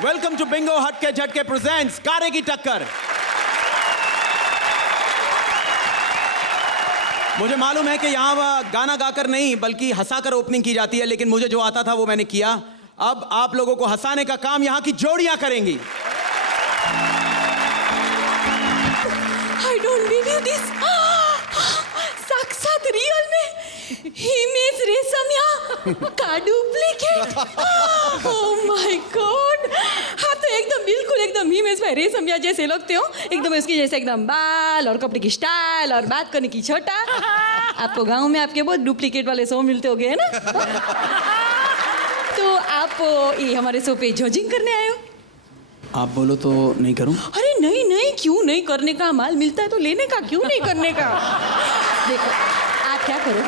Welcome to Bingo हटके झटके presents कारे की टक्कर। मुझे मालूम है कि यहाँ गाना गाकर नहीं बल्कि हंसाकर ओपनिंग की जाती है, लेकिन मुझे जो आता था वो मैंने किया। अब आप लोगों को हंसाने का काम यहाँ की जोड़ियां करेंगी। I don't believe this. साक्षात रियल में हिमेश रेशमिया का डुप्लीकेट। Oh my God. हाँ तो एकदम बिल्कुल एकदम हिमेश भाई रेशमिया जैसे लगते हो, एकदम उसकी जैसे एकदम बाल और कपड़े की स्टाइल और बात करने की छटा। आपको गांव में आपके बहुत डुप्लीकेट वाले शो मिलते हो गए ना। तो आप ये हमारे शो पे जजिंग करने आए हो? आप बोलो तो नहीं करूं? अरे नहीं नहीं, क्यों नहीं करने का, माल मिलता है तो लेने का, क्यों नहीं करने का। देखो आप क्या करो,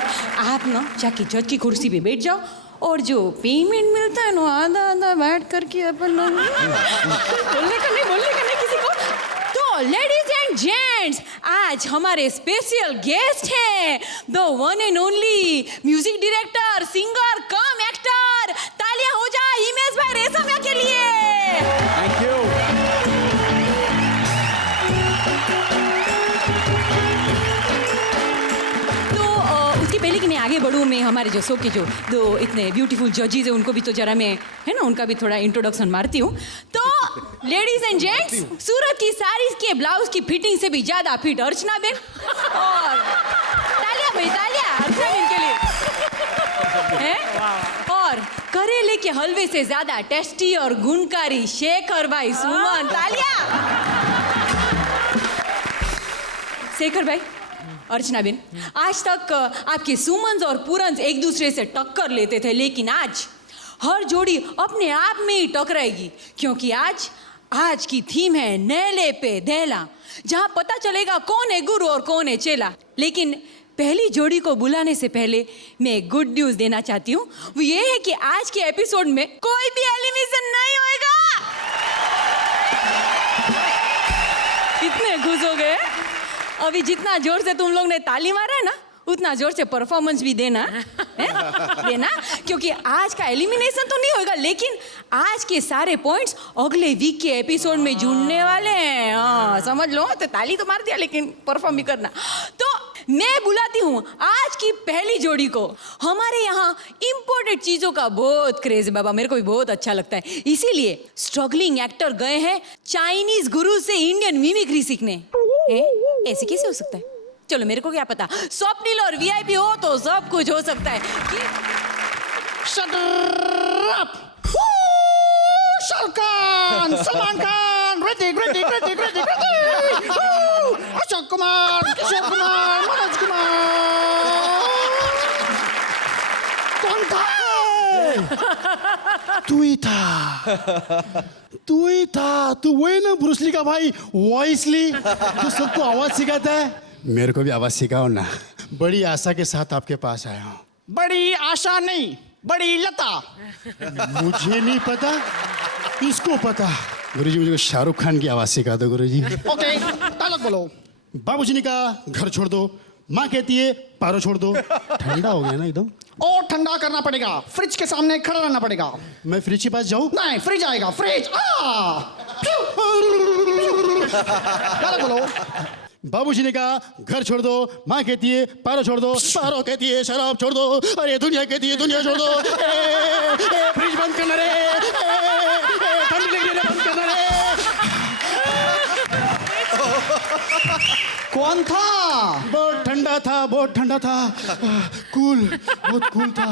आप ना जाके जज की कुर्सी पे बैठ जाओ और जो पेमेंट मिलता है ना आधा आधा बैठ करके अपन बोलने का नहीं किसी को। तो लेडीज एंड जेंट्स, आज हमारे स्पेशल गेस्ट हैं the one and only music director, singer come actor. तालियां हो जाए हिमेश भाई रेशमिया के लिए। Thank you. तो उसके पहले कि मैं आगे बढ़ूँ, मैं हमारे जो शो के जो दो इतने ब्यूटीफुल जजेज हैं उनको भी तो जरा मैं है ना उनका भी थोड़ा इंट्रोडक्शन मारती हूँ। तो लेडीज एंड जेंट्स, सूरत की साड़ीज के ब्लाउज की फिटिंग से भी ज्यादा फिट अर्चना बेन। और तालियां भाई तालियां अर्चना बेन के लिए है। और करेले के हलवे से ज्यादा टेस्टी और गुणकारी शेखर भाई सुमन। तालियां। शेखर भाई, अर्चना बेन, आज तक आपके सुमन और पूरन एक दूसरे से टक्कर लेते थे, लेकिन आज हर जोड़ी अपने आप में ही टकराएगी, क्योंकि आज की थीम है नेले पे देला, जहां पता चलेगा कौन है गुरु और कौन है चेला। लेकिन पहली जोड़ी को बुलाने से पहले मैं गुड न्यूज देना चाहती हूँ। वो ये है कि आज के एपिसोड में कोई भी एलिमिनेशन नहीं होएगा। इतने खुश हो गए। अभी जितना जोर से तुम लोग ने ताली मारा है ना, उतना जोर से परफॉर्मेंस भी देना है? देना, क्योंकि आज का एलिमिनेशन तो नहीं होगा, लेकिन आज के सारे पॉइंट्स अगले वीक के एपिसोड में जुड़ने वाले हैं। हाँ समझ लो, तो ताली तो मार दिया लेकिन परफॉर्म भी करना। तो मैं बुलाती हूँ आज की पहली जोड़ी को। हमारे यहाँ इंपोर्टेड चीजों का बहुत क्रेज है बाबा, मेरे को भी बहुत अच्छा लगता है, इसीलिए स्ट्रगलिंग एक्टर गए हैं चाइनीज गुरु से इंडियन मिमिक्री सीखने। ऐसे कैसे हो सकता है? चलो मेरे को क्या पता, स्वप्निल और वीआईपी हो तो सब कुछ हो सकता है। Shut up! Shah Khan, Salman Khan, Hrithik, Ashok Kumar, Kishore Kumar, Manoj Kumar. कौन था? तू ही था, तू वही ना ब्रूस ली का भाई वॉइस ली, तो सबको आवाज सिखाता है। मेरे को भी आवाज सिखाओ ना। बड़ी आशा के साथ आपके पास आया हूँ। बड़ी आशा नहीं, बड़ी लता। मुझे नहीं पता, इसको पता। गुरुजी मुझे शाहरुख खान की आवाज सिखा दो गुरुजी। ओके, डायलॉग बोलो। बाबूजी ने कहा घर छोड़ दो, माँ कहती है पारो छोड़ दो। ठंडा हो गया ना एकदम। और ठंडा करना पड़ेगा, फ्रिज के सामने खड़ा रहना पड़ेगा। मैं फ्रिज के पास जाऊँ? नहीं, फ्रिज आएगा, फ्रिज। डायलॉग बोलो। बाबूजी ने कहा घर छोड़ दो, माँ कहती है पारो छोड़ दो, पारो कहती है शराब छोड़ दो, अरे दुनिया कहती है दुनिया छोड़ दो। फ्रिज बंद करना रे, ठंडी लग रही है बंद करना रे। कौन था? बहुत ठंडा था, बहुत ठंडा था। कूल, बहुत कूल था,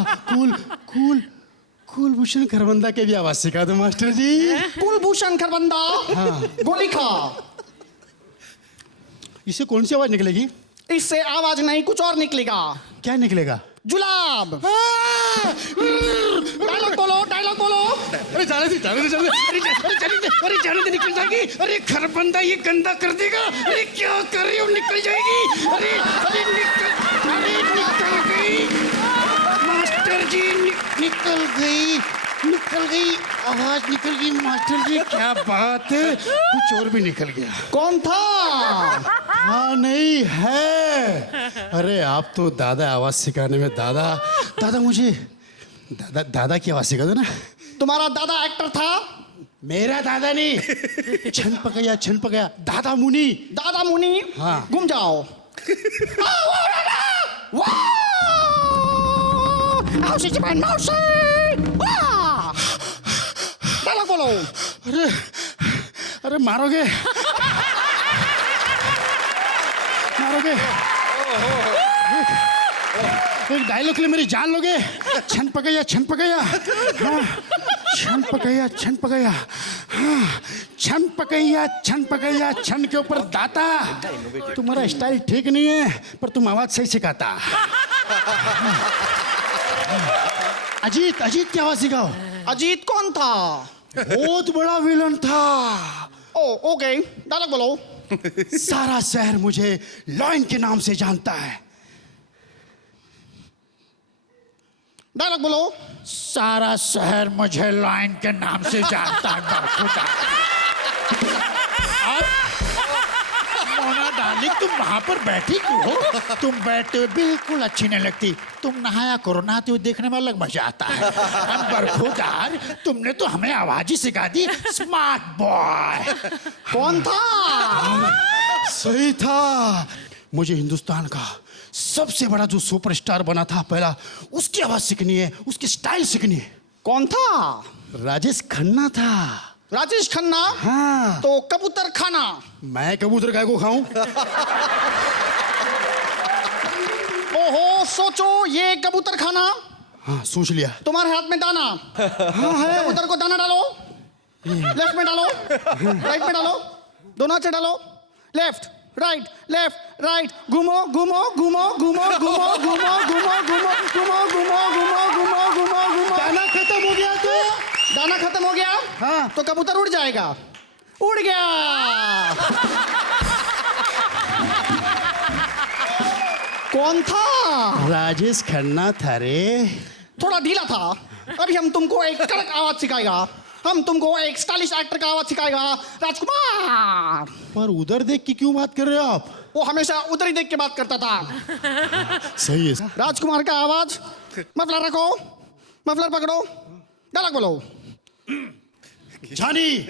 कुलभूषण खरबंदा के भी आवाज सिखा दो मास्टर जी। कुलभूषण खरबंदा, हाँ। गोली खा। इससे कौन सी आवाज निकलेगी? इससे आवाज नहीं, कुछ और निकलेगा। क्या निकलेगा? जुलाब। डायलॉग बोलो, डायलॉग बोलो। अरे जाने दे निकल जाएगी। अरे खरबंदा ये गंदा कर देगा। अरे क्या कर रही हो, निकल जाएगी। अरे निकल गई मास्टर जी, निकल गई, आवाज निकल गई मास्टर जी। क्या बात है, कुछ और भी निकल गया। कौन था? हाँ नहीं है। अरे आप तो दादा आवाज सिखाने में दादा मुझे दादा की आवाज सिखा दो ना। तुम्हारा दादा एक्टर था, मेरा दादा नहीं, छन पकया दादा मुनि। दादा मुनि। हाँ। घूम जाओ। डायलॉग बोलो। अरे अरे मारोगे मारोगे, एक डायलॉग के लिए मेरी जान लोगे। छन पकया हाँ, छन पकया हाँ, छन पकया छन के ऊपर दाता। तुम्हारा स्टाइल ठीक नहीं है पर तुम आवाज सही सिखाता। अजीत की आवाज सिखाओ। अजीत कौन था? बहुत बड़ा विलन था। ओ ओके, डायलॉग बोलो। सारा शहर मुझे लॉयन के नाम से जानता है। डायलॉग बोलो। सारा शहर मुझे लॉयन के नाम से जानता है। बरखुदा। मोना डार्लिंग, तुम वहां पर बैठी क्यों हो? तुम बैठे हुए बिल्कुल अच्छी नहीं लगती। तुम नहाया करो, नहाते हुए देखने में अलग मजा आता है। हम बरखुदार, तुमने तो हमें आवाज ही सिखा दी। Smart boy. कौन था? सही था। मुझे हिंदुस्तान का सबसे बड़ा जो सुपरस्टार बना था पहला, उसकी आवाज सीखनी है, उसकी स्टाइल सीखनी है। कौन था? राजेश खन्ना था। राजेश खन्ना। हाँ। तो कबूतर खाना। मैं कबूतर काय को खाऊं? ओहो, सोचो, ये कबूतर खाना। हाँ, सोच लिया। तुम्हारे हाथ में दाना। हाँ है। कबूतर को दाना डालो। लेफ्ट में डालो, राइट में डालो, दोनों हाथ से डालो। लेफ्ट राइट लेफ्ट राइट, घूमो घूमो घूमो घूमो घूमो घूमो घूमो घूमो घूमो घूमो घूमो घूमो घूमो घूमो। दाना खत्म हो गया तो? दाना खत्म हो गया? हाँ। तो कबूतर उड़ जाएगा। उड़ गया। कौन था? राजेश खन्ना था रे। थोड़ा ढीला था। अभी हम तुमको एक कड़क आवाज सिखाएगा। हम तुमको एक स्टाइलिश एक्टर का आवाज सिखाएगा। राजकुमार। पर उधर देख के क्यों बात कर रहे हो आप? वो हमेशा उधर ही देख के बात करता था। सही है। राजकुमार का आवाज। मफलर रखो, मफलर पकड़ो, डायलॉग बोलो। जानी,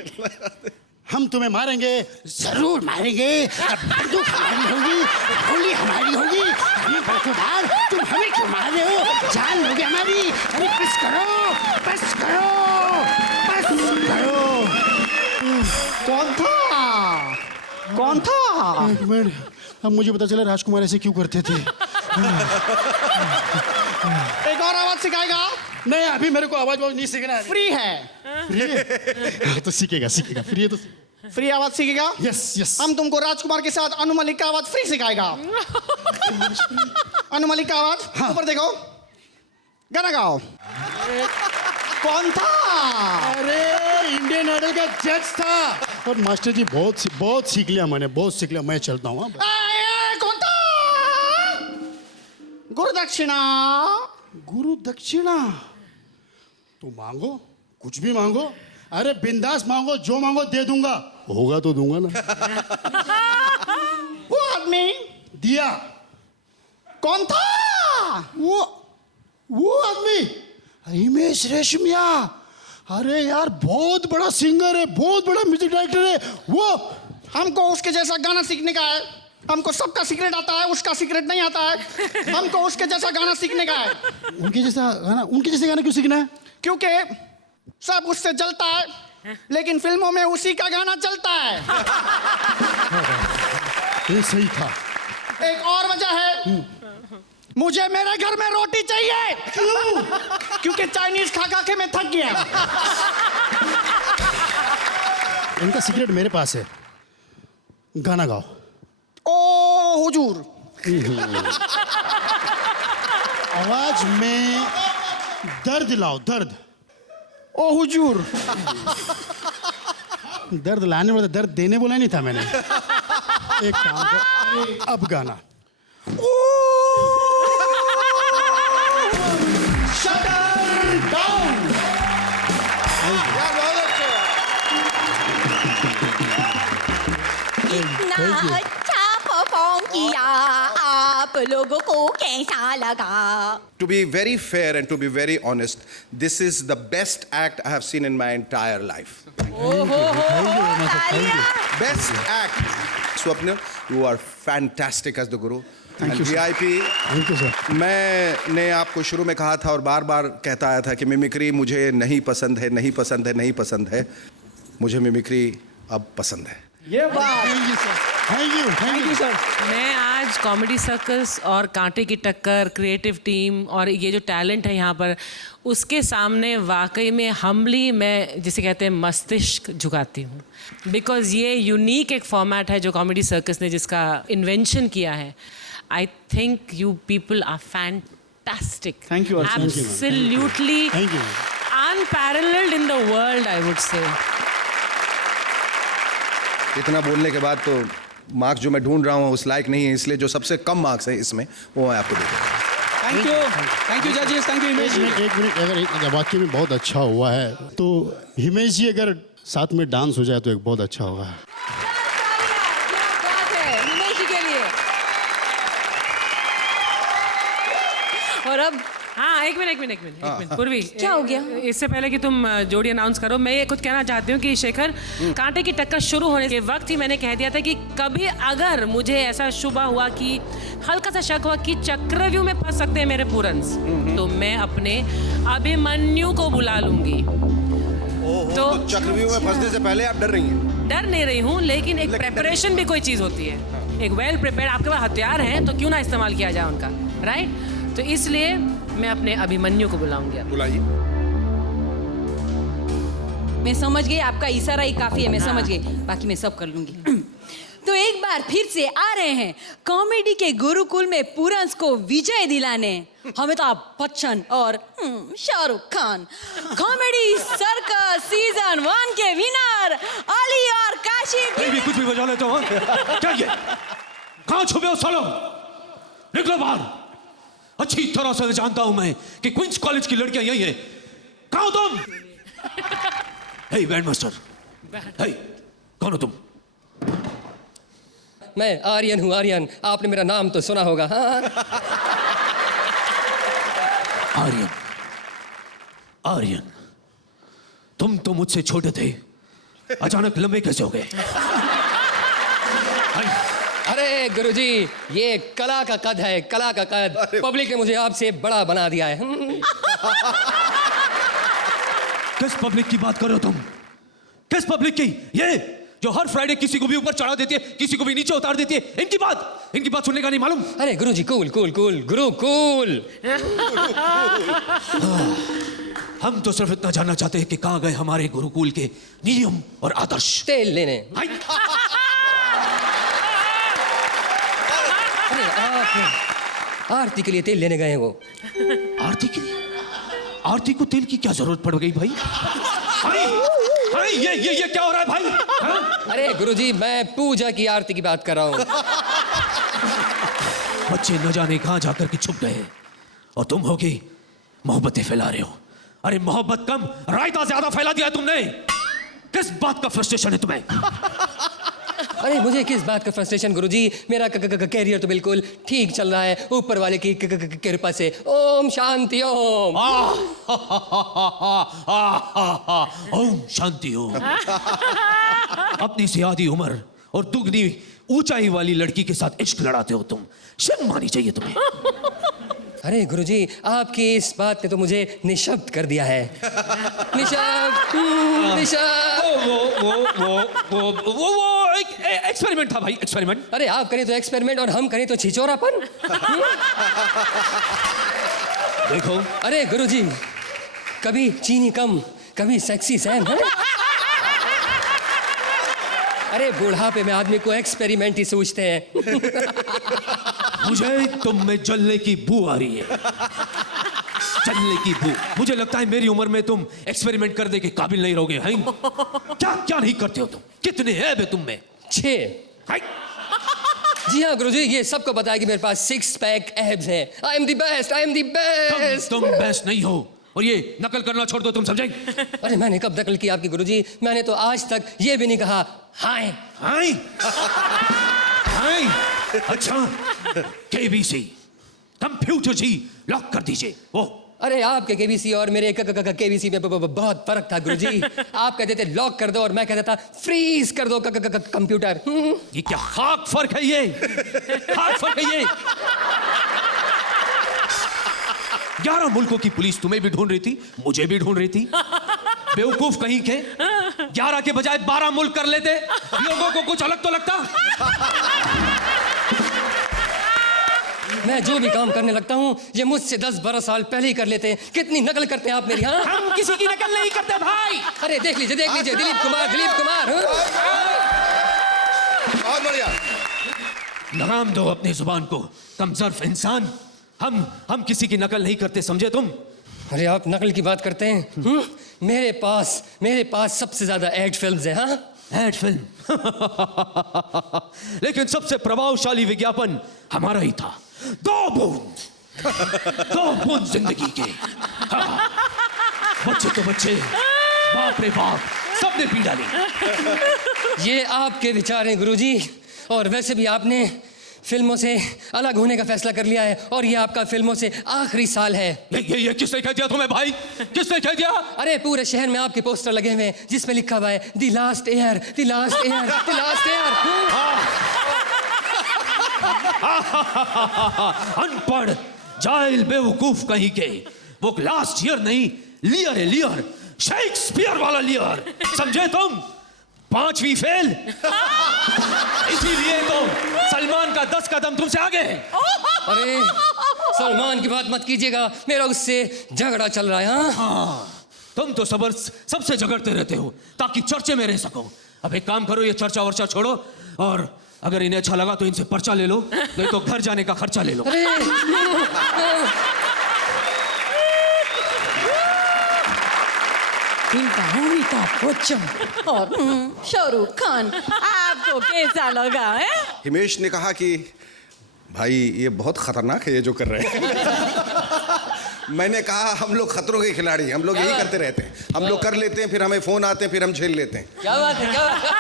हम तुम्हें मारेंगे, जरूर मारेंगे। बंदूक हमारी होगी, गोली हमारी होगी। हमें बरखुदार, तुम हमें क्यों मार रहे हो? जान लोगे हमारी। अरे बस करो, बस करो, बस करो। कौन था? कौन था? एक मिनट, अब मुझे पता चला राजकुमार ऐसे क्यों करते थे। एक और आवाज सिखाएगा। नहीं, अभी मेरे को आवाज नहीं सीखना है। फ्री है। फ्री है? तो सीखेगा फ्री है तो। फ्री आवाज सीखेगा। Yes yes. हम तुमको राजकुमार के साथ अनु मलिक का आवाज फ्री सिखाएगा। अनु मलिक का आवाज। हाँ। ऊपर देखो, गाना गाओ। कौन था? अरे इंडियन आइडल का जज था। और मास्टर जी बहुत सीख लिया मैंने, बहुत सीख लिया। मैं चलता हूँ। कौन था? गुरु दक्षिणा। गुरु दक्षिणा तो मांगो, कुछ भी मांगो। अरे बिंदास मांगो, जो मांगो दे दूंगा। होगा तो दूंगा ना। वो आदमी दिया। कौन था? वो आदमी हिमेश रेशमिया। अरे यार, बहुत बड़ा सिंगर है, बहुत बड़ा म्यूजिक डायरेक्टर है वो। हमको उसके जैसा गाना सीखने का है। हमको सबका सीक्रेट आता है, उसका सीक्रेट नहीं आता है। हमको उसके जैसा गाना सीखने का है। उनके जैसे गाना क्यों सीखना है? क्योंकि सब उससे जलता है, लेकिन फिल्मों में उसी का गाना चलता है। ये सही था। एक और वजह है, मुझे मेरे घर में रोटी चाहिए। क्यों? क्योंकि चाइनीज खा खा के मैं थक गया। इनका सीक्रेट मेरे पास है। गाना गाओ। ओ हुजूर। आवाज में दर्द लाओ, दर्द। ओ हुजूर। दर्द लाने वाला, दर्द देने बोला नहीं था मैंने। एक काम कर, अब गाना। इतना अच्छा परफॉर्म किया आप लोगों को कैसा लगा? To be very fair and to be very honest, this is the best act I have seen in my entire life. Best act. Swapnil, you are fantastic as the guru. Thank you, sir. VIP. Thank you sir. मैंने आपको शुरू में कहा था और बार बार कहता आया था कि मिमिक्री मुझे नहीं पसंद है, नहीं पसंद है, नहीं पसंद है। मुझे मिमिक्री अब पसंद है। ये बात। Thank you sir. Thank you sir. मैं आज कॉमेडी सर्कस और कांटे की टक्कर, क्रिएटिव टीम और ये जो टैलेंट है यहाँ पर, उसके सामने वाकई में हम्बली मैं जिसे कहते हैं मस्तिष्क झुकाती हूँ। बिकॉज ये यूनिक एक फॉर्मेट है जो कॉमेडी सर्कस ने जिसका इन्वेंशन किया है। I think you people are fantastic. Thank you, Archana. Thank you, ma'am. Absolutely Thank you, unparalleled in the world, I would say. इतना बोलने के बाद तो मार्क्स जो मैं ढूंढ रहा हूँ उस लायक नहीं है, इसलिए जो सबसे कम मार्क्स है इसमें वो मैं आपको देता हूँ। थैंक यू जजेस, थैंक यू हिमेश जी। एक मिनट, अगर एक वाक्य में बहुत अच्छा हुआ है तो हिमेश जी अगर साथ में डांस हो जाए तो एक बहुत अच्छा होगा। क्या बात है हिमेश जी के लिए। और अब हाँ एक मिनट पूर्वी, क्या हो गया? इससे पहले कि तुम जोड़ी अनाउंस करो, मैं ये कुछ कहना चाहती हूँ कि शेखर, कांटे की टक्कर शुरू होने के वक्त ही मैंने कह दिया था कि कभी अगर मुझे ऐसा शुबा हुआ कि हल्का सा शक हुआ कि चक्रव्यूह में फंस सकते हैं मेरे पूरन्स, तो मैं अपने अभिमन्यु को बुला लूंगी। तो चक्रव्यूह में फंसने से पहले आप डर रही हैं? डर नहीं रही हूँ, लेकिन एक प्रेपरेशन भी कोई चीज़ होती है। एक वेल प्रिपेयर्ड, आपके पास हथियार हैं तो क्यों ना इस्तेमाल किया जाए उनका, राइट? तो इसलिए मैं अपने अभिमन्यु को बुलाऊंगी अब। बुलाइए। मैं समझ गई, आपका इशारा ही काफी है, मैं समझ गई, बाकी मैं सब कर लूंगी। तो एक बार फिर से आ रहे हैं कॉमेडी के गुरुकुल में पूरंस को विजय दिलाने अमिताभ बच्चन और Shahrukh Khan. Comedy circus season 1 के विनर अली और काशी। भी कुछ भी बजा लेते हो, हाँ? क्या ये? कहाँ छुपे हो सालों? निकलो बाहर। अच्छी तरह से जानता हूं मैं कि क्वींस कॉलेज की लड़कियां यही हैं। कहाँ हो तुम? हे बैंड मास्टर, हे कौन हो तुम? मैं आर्यन हूँ, आर्यन। आपने मेरा नाम तो सुना होगा। हाँ। आर्यन, आर्यन, तुम तो मुझसे छोटे थे, अचानक लंबे कैसे हो गए? अरे गुरुजी, ये कला का कद है, कला का कद। पब्लिक ने मुझे आपसे बड़ा बना दिया है। किस पब्लिक की बात कर रहे हो तुम? किस पब्लिक की? ये जो हर फ्राइडे किसी को भी ऊपर चढ़ा देती है, किसी को भी नीचे उतार देती है, इनकी बात सुनने का नहीं मालूम? अरे गुरुजी, कूल कूल कूल, गुरु कूल। हम तो सिर्फ इतना जानना चाहते हैं कि कहाँ गए हमारे गुरुकुल के नियम और आदर्श। तेल लेने। हाय! अरे आप आरती के लिए तेल लेने गए हैं वो। आरती के लिए? आरती को तेल की क्या जरूरत पड़ गई भाई? हाय! हाय! ये क्या हो रहा है भाई? हाँ? अरे गुरुजी, मैं पूजा की आरती की बात कर रहा हूँ। बच्चे न जाने कहाँ जाकर के छुप गए हैं और तुम होगी मोहब्बतें फैला रहे हो। अरे मोहब्बत कम, रायता ज्यादा फैला दिया तुमने। किस बात का फ्रस्ट्रेशन है तुम्हें? अरे मुझे किस बात का फ्रस्ट्रेशन गुरुजी, मेरा कैरियर तो बिल्कुल ठीक चल रहा है ऊपर वाले की कृपा से। ओम शांति ओम। ओम शांति ओम। अपनी से आधी उम्र और दुगनी ऊंचाई वाली लड़की के साथ इश्क लड़ाते हो तुम, शर्म आनी चाहिए तुम्हें। अरे गुरुजी, आपकी इस बात ने तो मुझे निशब्द कर दिया है। निशब्द, निशब्द। वो एक एक्सपेरिमेंट था भाई, एक्सपेरिमेंट। अरे आप करें तो एक्सपेरिमेंट और हम करें तो छिचोरापन। देखो, अरे गुरुजी, कभी चीनी कम, कभी सेक्सी सैम है। अरे बुढ़ापे में आदमी को एक्सपेरिमेंट ही सोचते हैं। मुझे तुम में जलने की बू आ रही है, जलने की बू। मुझे लगता है मेरी उम्र में तुम एक्सपेरिमेंट करने के काबिल नहीं रहोगे। हैं? क्या क्या नहीं करते हो तुम? कितने ऐब है तुम में? 6। जी हाँ गुरुजी, ये सबको पता है कि मेरे पास 6 पैक एब्स हैं। I am the best, I am the best. तुम बेस्ट नहीं हो और ये नकल करना छोड़ दो, तुम समझे? अरे मैंने कब नकल की आपकी गुरुजी? मैंने तो आज तक ये भी नहीं कहा हाय। हाय! हाय! अच्छा, केबीसी कंप्यूटर जी लॉक कर दीजिए। वो अरे आपके केबीसी और मेरे केबीसी में बहुत फर्क था गुरुजी। आप कहते थे लॉक कर दो और मैं कहता था फ्रीज कर दो कंप्यूटर। ये क्या खाक फर्क है ये? खाक फर्क है ये। 11 मुल्कों की पुलिस तुम्हें भी ढूंढ रही थी, मुझे भी ढूंढ रही थी। बेवकूफ कहीं के 11 के बजाय 12 मुल्क कर लेते, लोगों को कुछ अलग तो लगता। मैं जो भी काम करने लगता हूँ ये मुझसे 10-12 साल पहले ही कर लेते हैं। कितनी नकल करते हैं आप मेरी। हाँ, हम किसी की नकल नहीं करते भाई। अरे देख लीजिए दिलीप कुमार हाँ? बहुत बढ़िया। लगाम दो अपनी जुबान को, कमजोर इंसान। हम किसी की नकल नहीं करते, समझे तुम? अरे आप नकल की बात करते हैं। मेरे पास सबसे ज्यादा एड फिल्म्स हैं। हाँ, एड फिल्म। लेकिन सबसे प्रभावशाली विज्ञापन हमारा ही था। 2 बूंद जिंदगी के। हाँ। बच्चे तो बच्चे, बाप रे बाप, सबने पी डाली। ये आपके विचार हैं गुरुजी। और वैसे भी आपने फिल्मों से अलग होने का फैसला कर लिया है और ये आपका फिल्मों से आखिरी साल है। ये किसने कह दिया तुम्हें भाई? किसने कह दिया? अरे पूरे शहर में आपके पोस्टर लगे हुए हैं जिसमें लिखा हुआ है the last air, the last air, the last air. अनपढ़ जाहिल बेवकूफ कहीं के। वो लास्ट ईयर नहीं, लियर है, लियर। शेक्सपियर वाला लियर, समझे तुम? 5वीं फेल। इसीलिए तो सलमान का 10 कदम तुमसे आगे है। अरे सलमान की बात मत कीजिएगा, मेरा उससे झगड़ा चल रहा है। हाँ, तुम तो सबसे झगड़ते रहते हो ताकि चर्चे में रह सको। अब एक काम करो, ये चर्चा वर्चा छोड़ो और अगर इन्हें अच्छा लगा तो इनसे पर्चा ले लो, नहीं तो घर जाने का खर्चा ले लो। अरे इनका अमिताभ बच्चन और शाहरुख खान, आपको कैसा लगा है? हिमेश ने कहा कि भाई ये बहुत खतरनाक है ये जो कर रहे हैं। मैंने कहा हम लोग खतरों के खिलाड़ी हैं, हम लोग यही करते रहते हैं। हम लोग कर लेते हैं, फिर हमें फोन आते हैं, फिर हम झेल लेते हैं। क्या बात है, क्या बात है।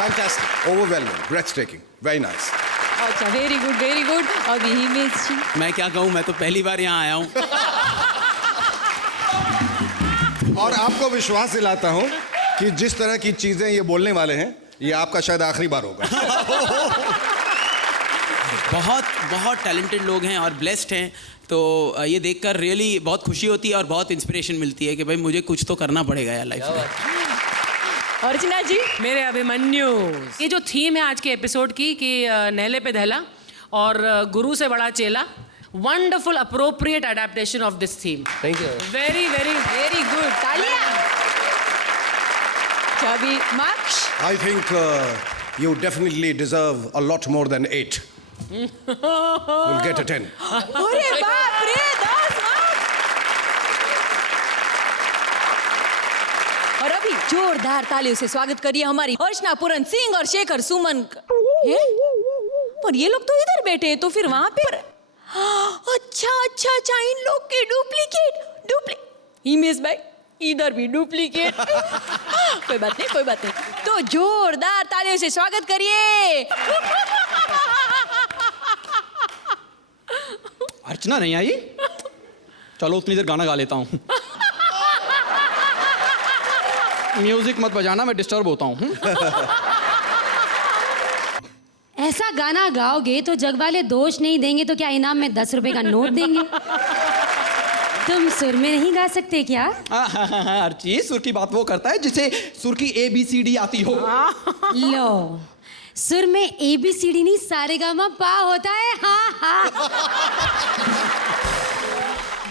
Fantastic, overwhelming, ब्रेथटेकिंग, very nice. अच्छा, वेरी गुड। अभी हिमेश जी, मैं क्या कहूँ, मैं तो पहली बार यहाँ आया हूँ। और आपको विश्वास दिलाता हूं कि जिस तरह की चीजें ये बोलने वाले हैं, ये आपका शायद आखिरी बार होगा। बहुत टैलेंटेड लोग हैं और ब्लेस्ड हैं, तो ये देखकर रियली बहुत खुशी होती है और बहुत इंस्पिरेशन मिलती है कि भाई मुझे कुछ तो करना पड़ेगा यार लाइफ में। अर्चना जी, मेरे अभिमन्यु, ये जो थीम है आज के एपिसोड की कि नहले पे दहला और गुरु से बड़ा चेला, wonderful appropriate adaptation of this theme. Thank you. Very good. तालियां। Chabi, Marks? I think you definitely deserve a lot more than 8. You'll get a 10. अरे बाप रे, 10 मार्क्स। और अभी जोरदार तालियों से स्वागत करिए हमारी अर्चना पूरन सिंह और शेखर सुमन। पर ये लोग तो इधर बैठे हैं, तो फिर वहां पे अच्छा, इन लोग के डुप्लीकेट। हिमेश भाई, इधर भी डुप्लीकेट। कोई बात नहीं। तो जोरदार तालियों से स्वागत करिए। अर्चना नहीं आई? चलो उतनी देर गाना गा लेता हूँ। म्यूजिक मत बजाना, मैं डिस्टर्ब होता हूँ। ऐसा गाना गाओगे तो जग वाले दोष नहीं देंगे तो क्या इनाम में 10 रुपए का नोट देंगे? तुम सुर में नहीं गा सकते क्या? अर्ची, सुर की बात वो करता है जिसे सुर की ABCD आती हो। लो, सुर में ABCD नहीं सारेगामा पा होता है। हाँ।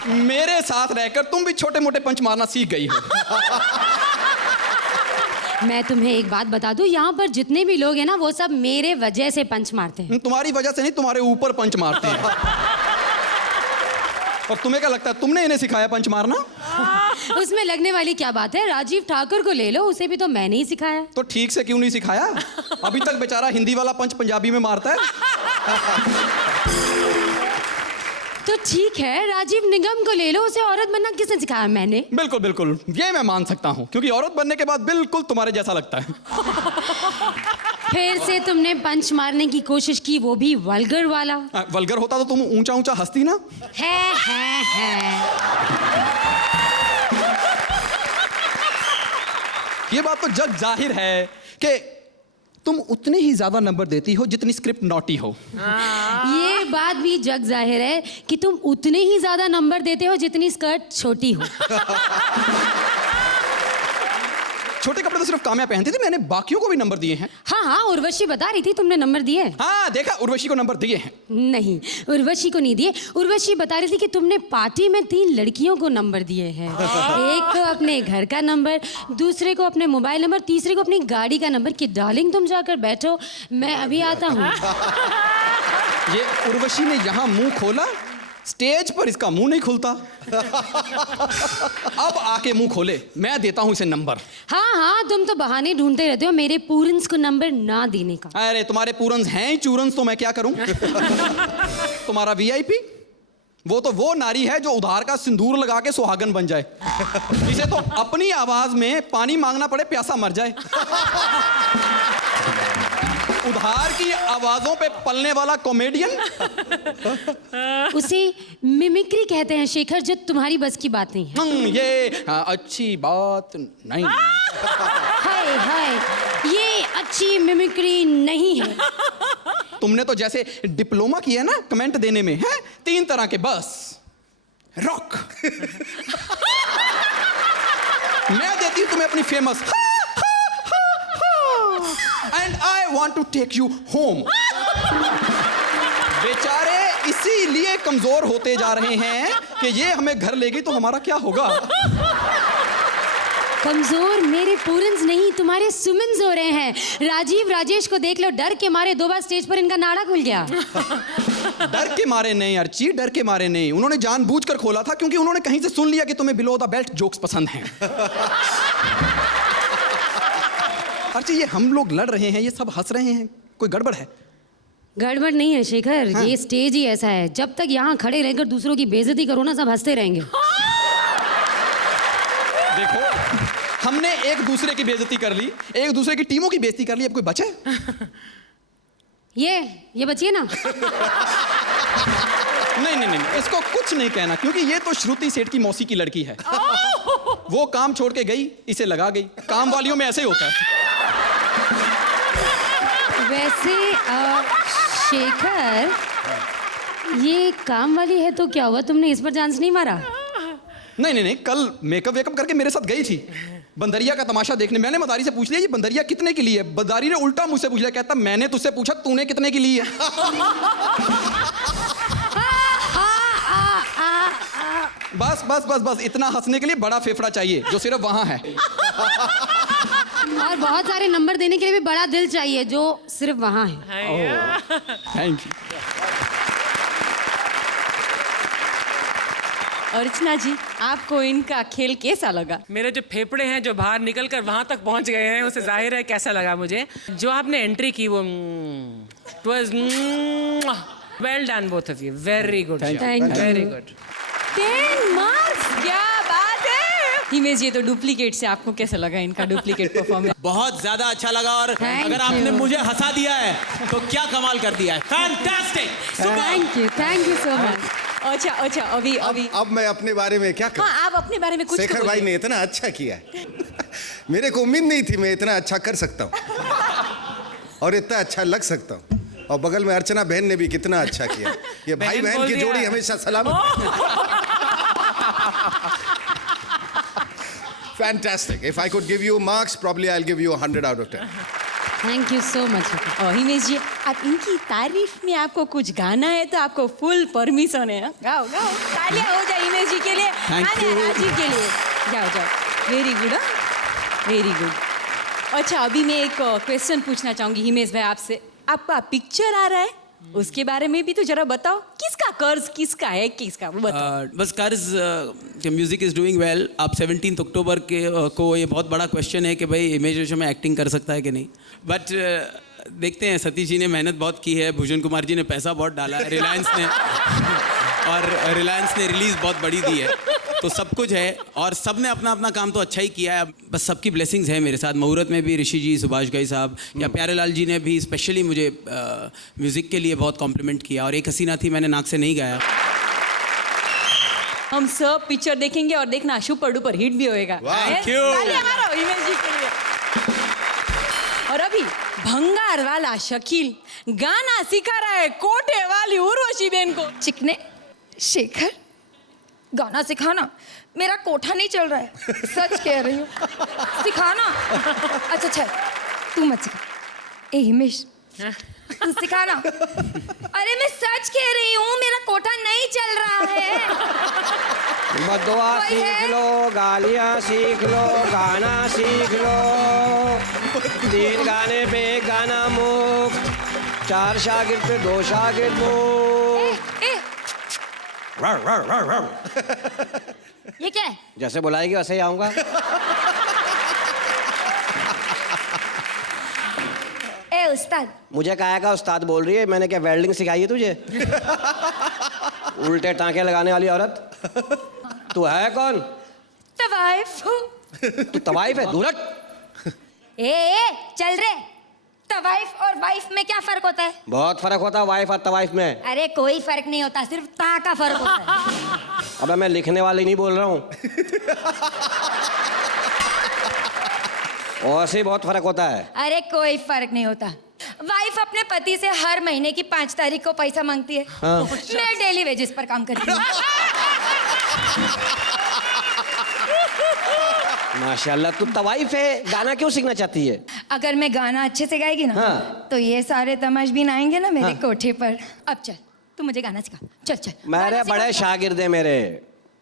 मेरे साथ रहकर तुम भी छोटे मोटे पंच मारना सीख गई हो। मैं तुम्हें एक बात बता दूं, यहाँ पर जितने भी लोग हैं ना, वो सब मेरे वजह से पंच मारते हैं। तुम्हारी वजह से नहीं, तुम्हारे ऊपर पंच मारते हैं। और तुम्हें क्या लगता है तुमने इन्हें सिखाया पंच मारना? उसमें लगने वाली क्या बात है? राजीव ठाकुर को ले लो, उसे भी तो मैंने ही सिखाया। तो ठीक से क्यों नहीं सिखाया? अभी तक बेचारा हिंदी वाला पंच पंजाबी में मारता है। तो ठीक है, राजीव निगम को ले लो, उसे औरत बनना किसने सिखाया? मैंने। बिल्कुल, ये मैं मान सकता हूँ, क्योंकि औरत बनने के बाद बिल्कुल तुम्हारे जैसा लगता है। फिर से तुमने पंच मारने की कोशिश की, वो भी वल्गर वाला। वल्गर होता तो तुम ऊंचा ऊंचा हंसती ना। है। ये बात तो जग जाहिर है कि तुम उतने ही ज्यादा नंबर देती हो जितनी स्क्रिप्ट नॉटी हो। ये बात भी जग जाहिर है कि तुम उतने ही ज्यादा नंबर देते हो जितनी स्कर्ट छोटी हो। छोटे कपड़े तो सिर्फ काम्या पहनती थी, मैंने बाकियों को भी नंबर दिए हैं। हाँ, उर्वशी बता रही थी तुमने नंबर दिए। हाँ देखा, उर्वशी को नंबर दिए हैं। नहीं, उर्वशी को नहीं दिए। उर्वशी बता रही थी कि तुमने पार्टी में 3 लड़कियों को नंबर दिए हैं। एक को अपने घर का नंबर, दूसरे को अपने मोबाइल नंबर, तीसरे को अपनी गाड़ी का नंबर कि डार्लिंग तुम जाकर बैठो, मैं अभी आता हूँ। ये उर्वशी ने यहाँ मुंह खोला, स्टेज पर इसका मुंह नहीं खुलता। अब आके मुंह खोले, मैं देता हूं इसे नंबर। हाँ, तुम तो बहाने ढूंढते रहते हो मेरे पूरन्स को नंबर ना देने का। अरे तुम्हारे पूरन्स हैं ही चूरन्स, तो मैं क्या करूं? तुम्हारा वीआईपी वो नारी है जो उधार का सिंदूर लगा के सुहागन बन जाए, जिसे तो अपनी आवाज में पानी मांगना पड़े, प्यासा मर जाए। उधार की आवाजों पे पलने वाला कॉमेडियन, उसे मिमिक्री कहते हैं शेखर, जो तुम्हारी बस की बात नहीं है। ये अच्छी बात नहीं। हाय, ये अच्छी मिमिक्री नहीं है। तुमने तो जैसे डिप्लोमा किया ना कमेंट देने में, है 3 तरह के, बस रॉक। मैं देती हूं तुम्हें अपनी famous and I want to take you home. बेचारे इसीलिए कमजोर होते जा रहे हैं कि ये हमें घर ले गई तो हमारा क्या होगा। कमजोर मेरे पूरन्स नहीं, तुम्हारे सुमन्स हो रहे हैं। राजीव राजेश को देख लो, डर के मारे 2 बार स्टेज पर इनका नाड़ा खुल गया। डर के मारे नहीं अर्ची, डर के मारे नहीं, उन्होंने जानबूझकर खोला था क्योंकि उन्होंने कहीं से सुन लिया कि तुम्हें बिलो द बेल्ट जोक्स पसंद हैं। अर्ची, ये हम लोग लड़ रहे हैं, ये सब हंस रहे हैं, कोई गड़बड़ है? गड़बड़ नहीं है शेखर, हाँ। ये स्टेज ही ऐसा है, जब तक यहाँ खड़े रहकर दूसरों की बेइज्जती करो ना, सब हंसते रहेंगे। देखो, हमने एक दूसरे की बेइज्जती कर ली, एक दूसरे की टीमों की बेइज्जती कर ली, अब कोई बचे? ये बचिए ना। नहीं, इसको कुछ नहीं कहना, क्योंकि ये तो श्रुति सेठ की मौसी की लड़की है। वो काम छोड़ के गई, इसे लगा गई। काम वालियों में ऐसे ही होता है। वैसे शेखर, ये काम वाली है तो क्या हुआ, तुमने इस पर चांस नहीं मारा? नहीं, कल मेकअप वेकअप करके मेरे साथ गई थी बंदरिया का तमाशा देखने। मैंने मदारी से पूछ लिया ये बंदरिया कितने की ली है। बंदारी ने उल्टा मुझसे पूछ लिया, कहता मैंने तुझसे पूछा तूने कितने की ली है। बस इतना हंसने के लिए बड़ा फेफड़ा चाहिए जो सिर्फ वहां है। और बहुत सारे नंबर देने के लिए भी बड़ा दिल चाहिए जो सिर्फ वहां है। Thank you. अर्चना जी, आपको इनका खेल कैसा लगा? मेरे जो फेफड़े हैं जो बाहर निकल कर वहां तक पहुंच गए हैं, उसे जाहिर है कैसा लगा मुझे। जो आपने एंट्री की वो it was well done both of you, very good, very good. 10 marks, क्या बात है। हिमेश, ये तो डुप्लीकेट से आपको कैसा लगा इनका डुप्लीकेट परफॉर्मेंस? बहुत ज्यादा अच्छा लगा, और अगर आपने मुझे हंसा दिया है तो क्या कमाल कर दिया है। Fantastic, thank you so much. अच्छा, अभी अब मैं अपने बारे में क्या कहूं? हाँ, आप अपने बारे में कुछ शेखर भाई ने इतना अच्छा किया है, मेरे को उम्मीद नहीं थी मैं इतना अच्छा कर सकता हूँ और इतना अच्छा लग सकता हूँ। और बगल में अर्चना बहन ने भी कितना अच्छा किया। ये भाई बहन की जोड़ी हमेशा सलामत। Fantastic. If I could give you marks, probably I'll give you 100 out of 10. Thank you so much. Himesh ji, आप इनकी तारीफ में आपको कुछ गाना है तो आपको फुल परमिशन है। गाओ, तालियां हो जाए हिमेश जी के लिए, राजीव के लिए। जाओ, वेरी गुड, वेरी गुड। अच्छा, अभी मैं एक क्वेश्चन पूछना चाहूंगी हिमेश भाई आपसे। आपका पिक्चर आ रहा है, उसके बारे में भी तो जरा बताओ। किसका कर्ज किसका है, किसका बताओ। बस कर्ज म्यूजिक इज डूइंग वेल। आप 17 अक्टूबर के को ये बहुत बड़ा क्वेश्चन है कि भाई हिमेश रेशमिया में एक्टिंग कर सकता है कि नहीं, बट देखते हैं। सतीश जी ने मेहनत बहुत की है, भूषण कुमार जी ने पैसा बहुत डाला है, रिलायंस ने और रिलायंस ने रिलीज बहुत बड़ी दी है। तो सब कुछ है और सब ने अपना अपना काम तो अच्छा ही किया है। बस सबकी ब्लेसिंग्स है मेरे साथ। मुहूर्त में भी ऋषि जी, सुभाष घई साहब या प्यारेलाल जी ने भी स्पेशली मुझे म्यूज़िक के लिए बहुत कॉम्प्लीमेंट किया। और एक हसीना थी, मैंने नाक से नहीं गाया। हम सब पिक्चर देखेंगे और देखना सुपर डुपर हिट भी होएगा। Thank you. तालियां मारो हिमेश जी के लिए। और अभी भंगार वाला शकील गाना सिखा रहा है कोटे वाली उर्वशी बेन को। चिकने शेखर गाना सिखाना, मेरा कोठा नहीं चल रहा है, सच कह रही हूँ, सिखाना। अच्छा तू मत सिखा। ए हिमेश तू सिखाना। अरे मैं सच कह रही हूँ, मेरा कोठा नहीं चल रहा है। बदुआ कोई है? सीख लो, गालियाँ सीख लो, गाना सीख लो। 3 गाने पे 1 गाना मुफ्त, 4 शागिर्द पे 2 शागिर्द मुफ्त। ए, ये क्या है? जैसे बुलाएगी वैसे ही आऊंगा। ए उस्ताद, मुझे काहे का उस्ताद बोल रही है? मैंने क्या वेल्डिंग सिखाई है तुझे? उल्टे टांके लगाने वाली औरत। तू है कौन? तवाइफ हूँ। तू तवाइफ है? दूर हट। ए चल रे, तवाइफ और वाइफ में क्या फर्क होता है? बहुत फर्क होता है वाइफ और तवाइफ में। अरे कोई फर्क नहीं होता, सिर्फ ता का फर्क होता है। अबे मैं लिखने वाली नहीं बोल रहा हूँ। और से बहुत फर्क होता है। अरे कोई फर्क नहीं होता। वाइफ अपने पति से हर महीने की 5 तारीख को पैसा मांगती है। हाँ। मैं डेली वेजेस पर काम करती हूँ। माशाल्लाह, तू तवाइफ है, गाना क्यों सीखना चाहती है? अगर मैं गाना अच्छे से गाएगी ना, हाँ। तो ये सारे तमाशबीन आएंगे ना मेरे हाँ। कोठे पर। अब चल, तू मुझे गाना सिखा। चल चल। मेरे गाना बड़े सिखा। शागिर्द हैं मेरे।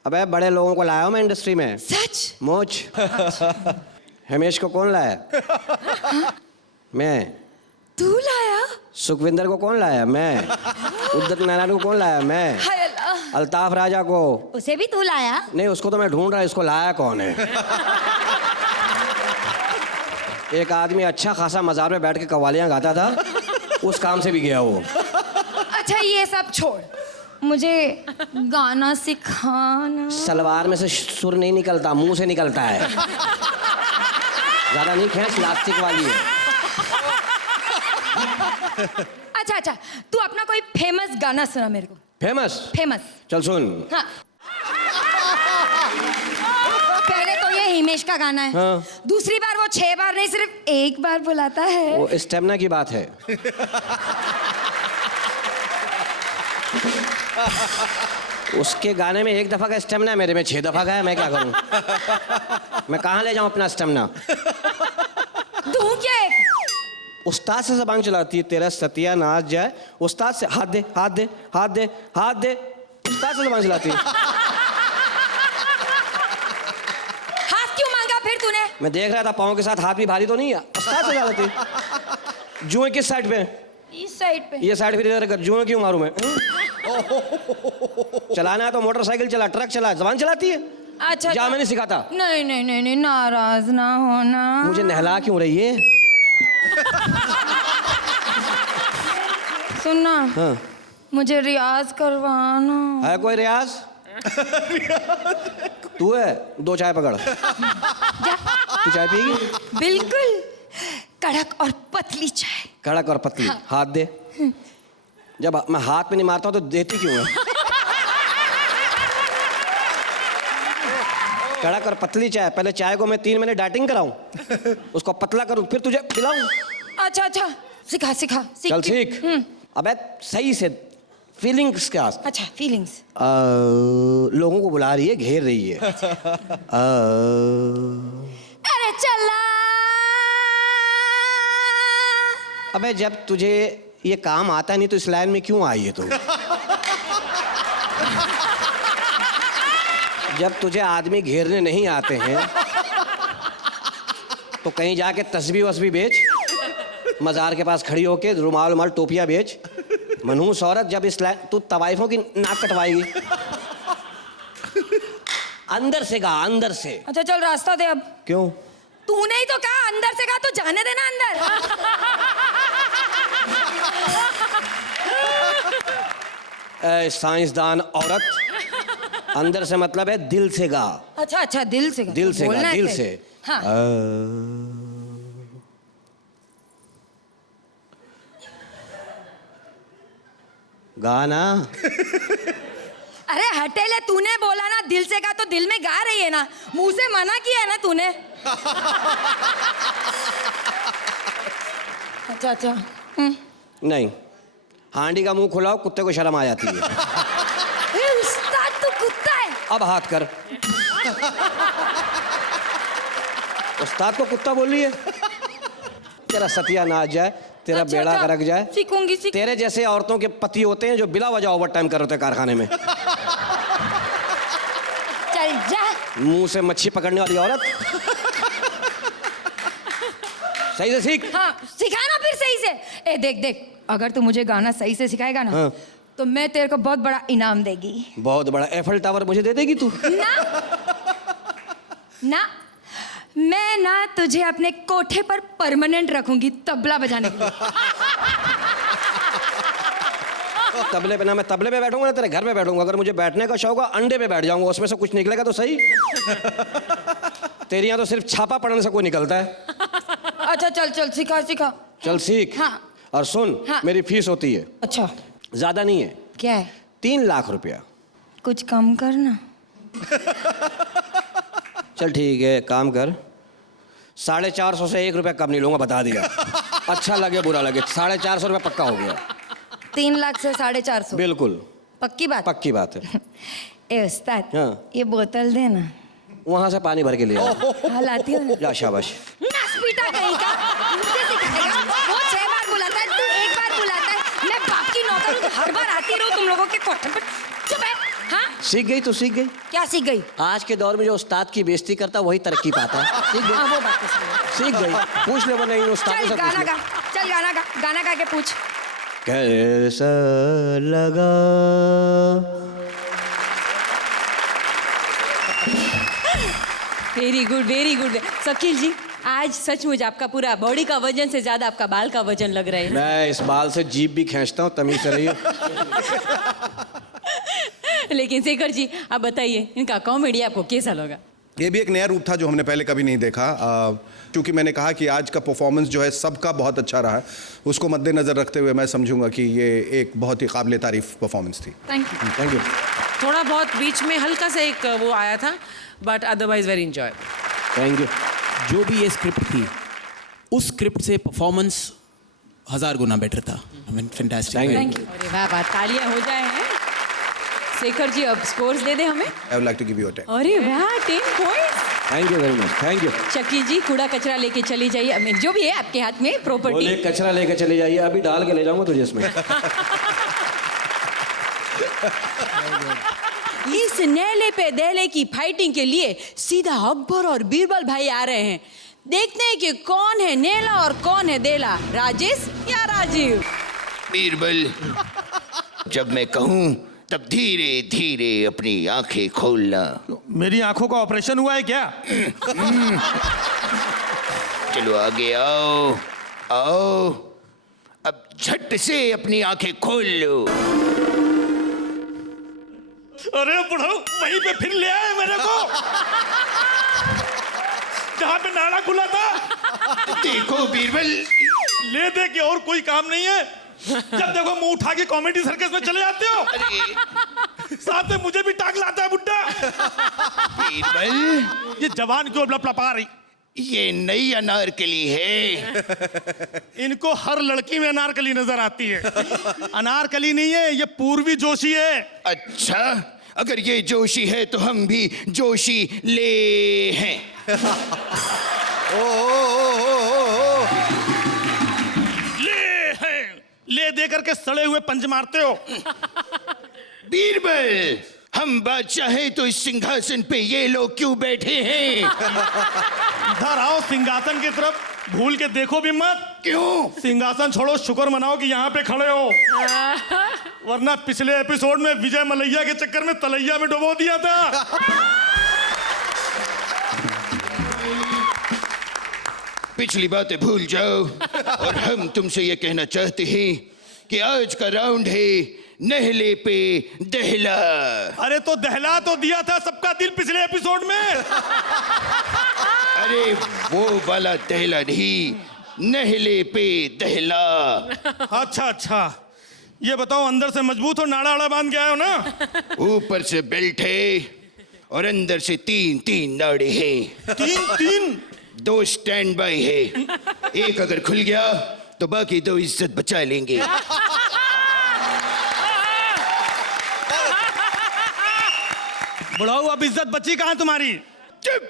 अबे बड़े लोगों को लाया हूं मैं इंडस्ट्री में। सच? मोच। हिमेश को कौन लाया? मैं। तू लाया? सुखविंदर को कौन लाया? मैं। उद्दत नारायण को कौन लाया? मैं। हाय अल्लाह। अल्ताफ राजा को। उसे भी तू लाया? नहीं, उसको तो मैं ढूंढ रहा, इसको लाया कौन है? एक आदमी अच्छा खासा मजार में बैठ के कव्वालियां गाता था, उस काम से भी गया वो। अच्छा ये सब छोड़, मुझे गाना सिखाना। सलवार में से सुर नहीं निकलता, मुंह से निकलता है। ज्यादा नहीं खींच, प्लास्टिक वाली है। अच्छा तू अपना कोई फेमस गाना सुना मेरे को। फेमस? फेमस। चल सुन। हाँ। पहले तो ये हिमेश का गाना है। हाँ। दूसरी बार वो 6 बार नहीं, सिर्फ 1 बार बुलाता है। वो स्टेमिना की बात है। उसके गाने में 1 दफा का स्टेमिना है, मेरे में 6 दफा का है। मैं क्या करूं? मैं कहाँ ले जाऊं अपना स्टेमिना? तू क्या है? उस्ताद से जबान चलाती है, तेरा सत्यानाश जाए। उस्ताद से हाथ दे, हाथ दे, हाथ दे, हाथ दे। उस्ताद से जबान चलाती है। हाथ क्यों मांगा फिर तूने? मैं देख रहा था पाँव के साथ हाथ भी भारी तो नहीं है। उस्ताद से चलाती है। जुए किस साइड पे? इस साइड पे। ये साइड फिर इधर कर। जुए क्यों मारूं मैं? चलाना है तो मोटरसाइकिल चला, ट्रक चला, जबान चलाती है। अच्छा जा, मैंने सिखाता। नहीं, नाराज ना होना। मुझे नहला क्यों रही है? सुनना। हाँ। मुझे रियाज करवाना है कोई रियाज? तू है? 2 चाय पकड़। तू चाय पिएगी? बिल्कुल, कड़क और पतली चाय। कड़क और पतली। हाँ। हाथ दे। जब मैं हाथ में नहीं मारता हूं तो देती क्यों है? कड़क और पतली चाय। पहले चाय को मैं 3 महीने डाइटिंग कराऊं, उसको पतला करूं, फिर तुझे पिलाऊं। अच्छा सिखा चल सीख। अबे सही से फीलिंग्स के साथ। अच्छा फीलिंग्स। लोगों को बुला रही है, घेर रही है। अरे चला। अबे जब तुझे ये काम आता नहीं तो इस लाइन में क्यों आई है तू? जब तुझे आदमी घेरने नहीं आते हैं तो कहीं जाके तस्बीह वस्बी बेच, मज़ार के पास खड़ी होके रुमाल उमाल टोपियाँ बेच। मनहूस औरत जब इस लाइन, तू तवाइफों की नाक कटवाएगी। अंदर से गा, अंदर से। अच्छा चल रास्ता दे अब। क्यों? तूने ही तो कहा अंदर से कहा, तो जाने देना अंदर। साइंसदान औरत, अंदर से मतलब है दिल से गा। अच्छा अच्छा, दिल से गा। दिल से बोलना गा, है दिल ऐसे। से। हाँ। गाना। अरे हटेले, तूने बोला ना दिल से गा, तो दिल में गा रही है ना, मुंह से मना किया है ना तूने। अच्छा अच्छा। नहीं, हांडी का मुंह खुलाओ, कुत्ते को शर्म आ जाती है। उस्ताद तू कुत्ता है। अब हाथ कर। उस्ताद को कुत्ता बोल रही है? तेरा सत्यानाश जाए, तेरा अच्छा, बेड़ा अच्छा। गरक जाए। सीखूंगी तेरे जैसे औरतों के पति होते हैं जो बिला वजह ओवर टाइम कर रहे थे कारखाने में। चल जा। मुंह से मच्छी पकड़ने वाली औरत। सही से सीख। हाँ, सिखाना फिर सही से। ए देख देख, अगर तू मुझे गाना सही से सिखाएगा ना, हाँ। तो मैं तेरे को बहुत बड़ा इनाम देगी। बहुत बड़ा एफल टावर मुझे दे देगी तू? ना ना, मैं ना तुझे अपने कोठे पर परमानेंट रखूंगी तबला बजाने के लिए। तबले पे ना, मैं तबले पे बैठूंगा ना तेरे घर पे बैठूंगा। अगर मुझे बैठने का शौक है, अंडे पे बैठ जाऊंगा, उसमें से कुछ निकलेगा तो सही। तेरे यहाँ तो सिर्फ छापा पड़ने से कोई निकलता है। अच्छा चल चल, सिखा सिखा। चल सीख। हाँ। और सुन, हाँ। मेरी फीस होती है, अच्छा, ज्यादा नहीं है, क्या है? 3 लाख रुपया। कुछ कम करना। चल ठीक है, काम कर, 450 से 1 रुपया कम नहीं लूंगा, बता दिया। अच्छा लगे बुरा लगे, 450 रुपया पक्का हो गया। 3 लाख से 450। बिल्कुल पक्की बात? पक्की बात है। ए उस्ताद, हाँ। ये बोतल देना। वहां से पानी भर के लिया। हाँ, लाती हूँ ना। जा शाबाश। नस्पीटा कहीं का, मुझे सिखाएगा। वो 6 बार बुलाता है, तू 1 बार बुलाता है। मैं बाप की नौकर हूँ, हर बार आती रहूँ तुम लोगों के कोठे पर। चुप है। हाँ, सीख गई तो सीख गई। क्या सीख गई? आज के दौर में जो उस्ताद की बेइज्जती करता वही तरक्की पाता है। सीख गई। हाँ, वो बात तो सही है। सीख गई। पूछ ले, वो नहीं उस्ताद चल से पूछ गाना ले। गा, चल गाना गा, गाना गा के पूछ। कैसा लगा। Very good very good. Shakeel ji, आज सचमुच आपका पूरा बॉडी का वजन से ज्यादा आपका बाल का वजन लग रहा है। मैं इस बाल से जीभ भी खींचता हूँ, तमीज से रहिए। लेकिन शेखर जी, आप बताइए, इनका कॉमेडी आपको कैसा लगा? ये भी एक नया रूप था जो हमने पहले कभी नहीं देखा। क्योंकि मैंने कहा कि आज का परफॉर्मेंस जो है सबका बहुत अच्छा रहा है, उसको मद्देनज़र रखते हुए मैं समझूंगा कि ये एक बहुत ही काबिल तारीफ परफॉर्मेंस थी। Thank you. Thank you. थोड़ा बहुत बीच में हल्का सा एक वो आया था, but otherwise very enjoy. Thank you. जो भी ये स्क्रिप्ट थी, उस स्क्रिप्ट से परफॉर्मेंस 1000 गुना बेटर था। फैंटास्टिक। Thank you. अरे वाह वाह, तालियां हो जाए हैं। शेखर जी, अब स्कोर्स दे दे हमें। I would like to give you a 10। अरे वाह, 10 points. Thank you very much, thank you. Shakeel ji, कूड़ा कचरा लेके चली जाइए, I mean, जो भी है आपके हाथ में प्रॉपर्टी। बोले कचरा लेके चले जाइए, अभी डाल के ले जाऊंगा तुझे इसमें। इस नेले पे देले की फाइटिंग के लिए सीधा अकबर और बीरबल भाई आ रहे हैं। देखते हैं कि कौन है नेला और कौन है देला, राजेश या राजीव। बीरबल, जब मैं कहूं तब धीरे धीरे अपनी आंखें खोलना। मेरी आंखों का ऑपरेशन हुआ है क्या? चलो आगे आओ, आओ, अब झट से अपनी आंखें खोल लो। अरे बुढ़ाऊ, वहीं पे फिर ले आए मेरे को, जहाँ पे नाड़ा खुला था। देखो बीरबल, ले दे के और कोई काम नहीं है। जब देखो मुंह उठा के कॉमेडी सर्कस में चले जाते हो। साथ में मुझे भी टांग लाता है बुड्ढा। बीरबल, ये जवान क्यों लपलपा रही? ये नई अनारकली है। इनको हर लड़की में अनारकली नजर आती है। अनारकली नहीं है, ये पूर्वी जोशी है। अच्छा, अगर ये जोशी है तो हम भी जोशी ले हैं। ले दे करके सड़े हुए पंच मारते हो। बीरबल, हम बादशाह हैं तो इस सिंहासन पे ये लोग क्यों बैठे हैं? इधर आओ सिंहासन की तरफ, भूल के देखो भी मत। क्यों? सिंहासन छोड़ो, शुक्र मनाओ कि यहाँ पे खड़े हो, वरना पिछले एपिसोड में विजय मलैया के चक्कर में तलैया में डुबो दिया था। पिछली बातें भूल जाओ और हम तुमसे ये कहना चाहते हैं कि आज का राउंड है नहले पे दहला। अरे तो दहला तो दिया था सबका दिल पिछले एपिसोड में। अरे वो वाला दहला नहीं, नहले पे दहला। अच्छा अच्छा, ये बताओ अंदर से मजबूत हो, नाड़ा आड़ा बांध के आए हो ना? ऊपर से बेल्ट है और अंदर से 3 नाड़े हैं। 3? 2 स्टैंड बाय है, एक अगर खुल गया तो बाकी 2 इज्जत बचा लेंगे। बुढ़ाऊ, अब इज्जत बची कहाँ तुम्हारी? चुप,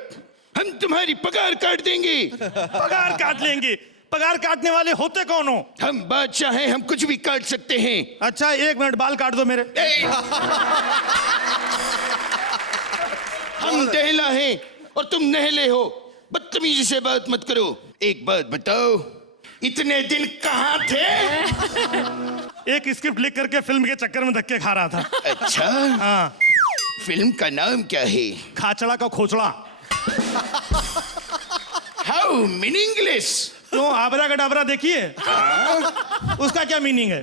हम तुम्हारी पगार काट देंगे। पगार काट लेंगे? पगार काटने वाले होते कौन हो? हम बादशाह हैं, हम कुछ भी काट सकते हैं। अच्छा 1 मिनट, बाल काट दो मेरे। हम दहला हैं और तुम नहले हो, बदतमीजी से बात मत करो। एक बात बताओ, इतने दिन कहाँ थे? एक स्क्रिप्ट लिख करके फिल्म के चक्कर में धक्के खा रहा था। अच्छा हाँ। फिल्म का नाम क्या है? खाचड़ा का खोचड़ा। How meaningless. क्यों, आबरा गडाबरा देखिए? उसका क्या मीनिंग है?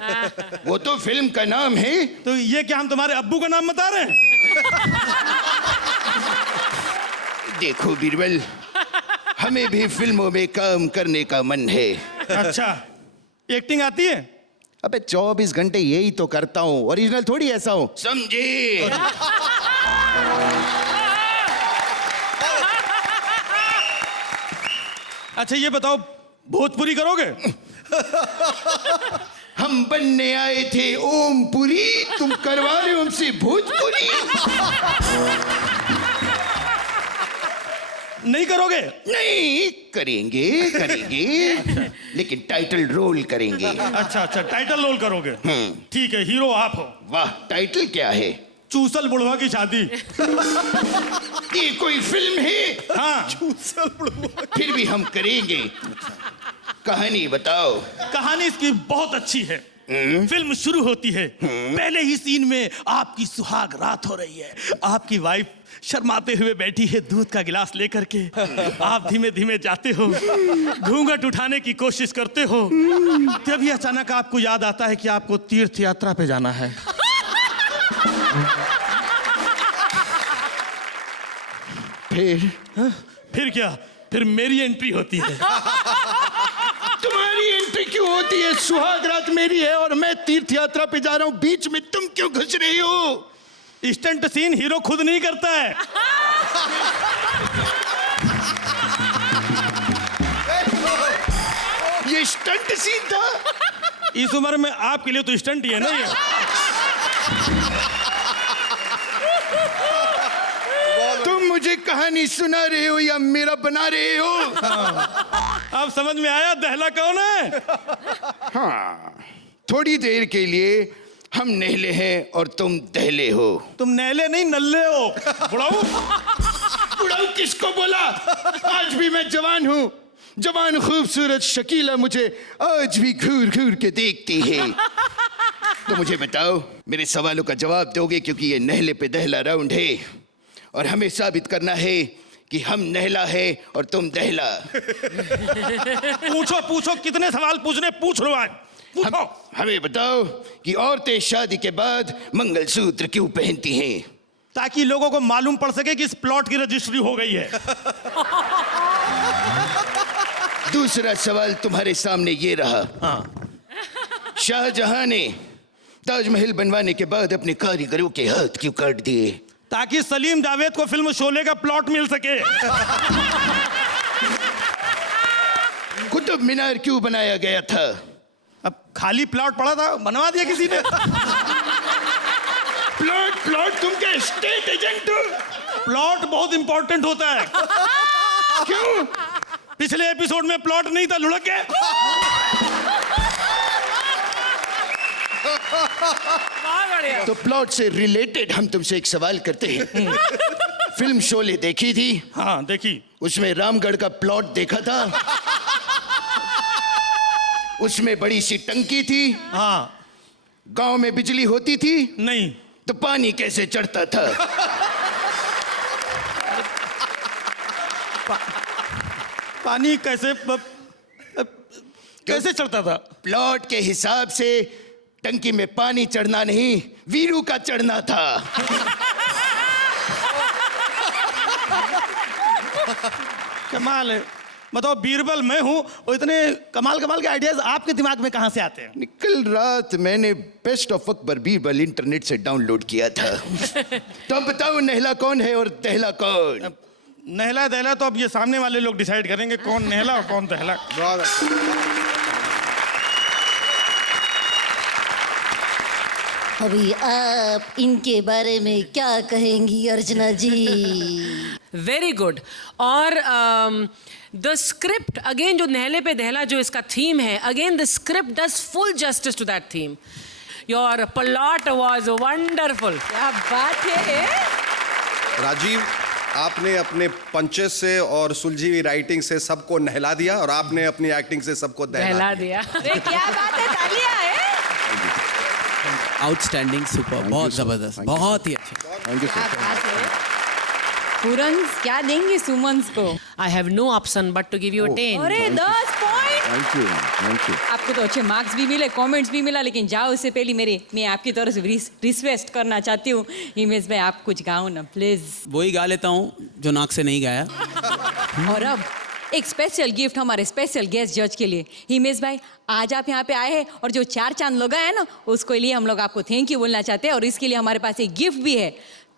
वो तो फिल्म का नाम है। तो ये क्या हम तुम्हारे अब्बू का नाम बता रहे हैं? देखो बीरबल, हमें भी फिल्मों में काम करने का मन है। अच्छा, एक्टिंग आती है? अबे 24 घंटे यही तो करता हूँ, ओरिजिनल थोड़ी ऐसा हूँ, समझे? अच्छा ये बताओ, भोजपुरी करोगे? हम बनने आए थे ओमपुरी, तुम करवा रहे हो हमसे भोजपुरी? नहीं करोगे? नहीं, करेंगे लेकिन टाइटल रोल करेंगे। अच्छा अच्छा, टाइटल रोल करोगे? ठीक है, हीरो आप हो। वाह, टाइटल क्या है? चूसल बुढ़वा की शादी। ये कोई फिल्म है? हाँ। चूसल बुढ़वा। फिर भी हम करेंगे। कहानी बताओ। कहानी इसकी बहुत अच्छी है। फिल्म शुरू होती है, पहले ही सीन में आपकी सुहाग रात हो रही है। आपकी वाइफ शर्माते हुए बैठी है दूध का गिलास लेकर के। आप धीमे धीमे जाते हो, घूंघट उठाने की कोशिश करते हो, तभी अचानक आपको याद आता है कि आपको तीर्थ यात्रा पे जाना है। फिर क्या? फिर मेरी एंट्री होती है। तुम्हारी एंट्री क्यों होती है? सुहाग रात मेरी है और मैं तीर्थ यात्रा पे जा रहा हूँ, बीच में तुम क्यों घुस रही हो? स्टंट सीन हीरो खुद नहीं करता है। ये स्टंट सीन था? इस उम्र में आपके लिए तो स्टंट ही है ना ये। तुम मुझे कहानी सुना रहे हो या मेरा बना रहे हो? अब समझ में आया दहला कौन है? हाँ, थोड़ी देर के लिए हम नहले हैं और तुम दहले हो। तुम नहले नहीं, नल्ले हो। बुढ़ाऊ। बुढ़ाऊ किसको बोला? आज भी मैं जवान हूँ। जवान खूबसूरत शकीला मुझे आज भी घूर घूर के देखती है। तो मुझे बताओ, मेरे सवालों का जवाब दोगे? क्योंकि ये नहले पे दहला राउंड है और हमें साबित करना है कि हम नहला है और तुम दहला। पूछो पूछो, कितने सवाल पूछने, पूछ लो आज। हमें बताओ कि औरतें शादी के बाद मंगलसूत्र क्यों पहनती हैं? ताकि लोगों को मालूम पड़ सके कि इस प्लॉट की रजिस्ट्री हो गई है। दूसरा सवाल तुम्हारे सामने ये रहा। शाहजहां ने ताजमहल बनवाने के बाद अपने कारीगरों के हाथ क्यों काट दिए? ताकि सलीम जावेद को फिल्म शोले का प्लॉट मिल सके। कुतुब मीनार क्यों बनाया गया था? अब खाली प्लॉट पड़ा था, बनवा दिया किसी ने। प्लॉट तुम क्या स्टेट एजेंट हो? प्लॉट बहुत इंपॉर्टेंट होता है। क्यों? पिछले एपिसोड में प्लॉट नहीं था, लुढ़क गए। तो प्लॉट से रिलेटेड हम तुमसे एक सवाल करते हैं। फिल्म शोले देखी थी? हाँ देखी। उसमें रामगढ़ का प्लॉट देखा था? उसमें बड़ी सी टंकी थी? हाँ। गांव में बिजली होती थी? नहीं। तो पानी कैसे चढ़ता था? पानी कैसे चढ़ता था? प्लॉट के हिसाब से टंकी में पानी चढ़ना नहीं, वीरू का चढ़ना था। कमाल है। बताओ, बीरबल मैं हूँ और इतने कमाल कमाल के आइडियाज आपके दिमाग में कहाँ से आते हैं? कल रात मैंने best of Akbar Birbal internet से डाउनलोड किया था। तो अब बताओ, नहला कौन है और दहला कौन? नहला दहला तो अब ये सामने वाले लोग डिसाइड करेंगे कौन नहला और कौन दहला। अभी आप इनके बारे में क्या कहेंगी अर्चना जी? Very good. और द स्क्रिप्ट अगेन, जो नहले पे दहला जो इसका थीम है, again the script does full justice to that theme. Your plot was wonderful. क्या बात है। राजीव, आपने अपने पंचेस से और सुलझी हुई राइटिंग से सबको नहला दिया और आपने अपनी एक्टिंग से सबको दहला दिया। अरे क्या बात है, तालियां है। आउटस्टैंडिंग, सुपर, बहुत जबरदस्त, बहुत ही अच्छा। क्या बात है। पुरंस क्या देंगे सुमंस को? I have no option but to give you a 10. अरे 10 पॉइंट। Thank you. आपको तो अच्छे मार्क्स भी मिले, कमेंट्स भी मिला, लेकिन जाओ उससे पहले मैं आपकी तरफ से रिक्वेस्ट करना चाहती हूँ, हिमेश भाई आप कुछ गाओ ना प्लीज। वही गा लेता हूँ जो नाक से नहीं गाया। और अब एक स्पेशल गिफ्ट हमारे स्पेशल गेस्ट जज के लिए। हिमेश भाई, आज आप यहाँ पे आए हैं और जो 4 चांद लोग आए ना, उसके लिए हम लोग आपको थैंक यू बोलना चाहते हैं और इसके लिए हमारे पास एक गिफ्ट भी है।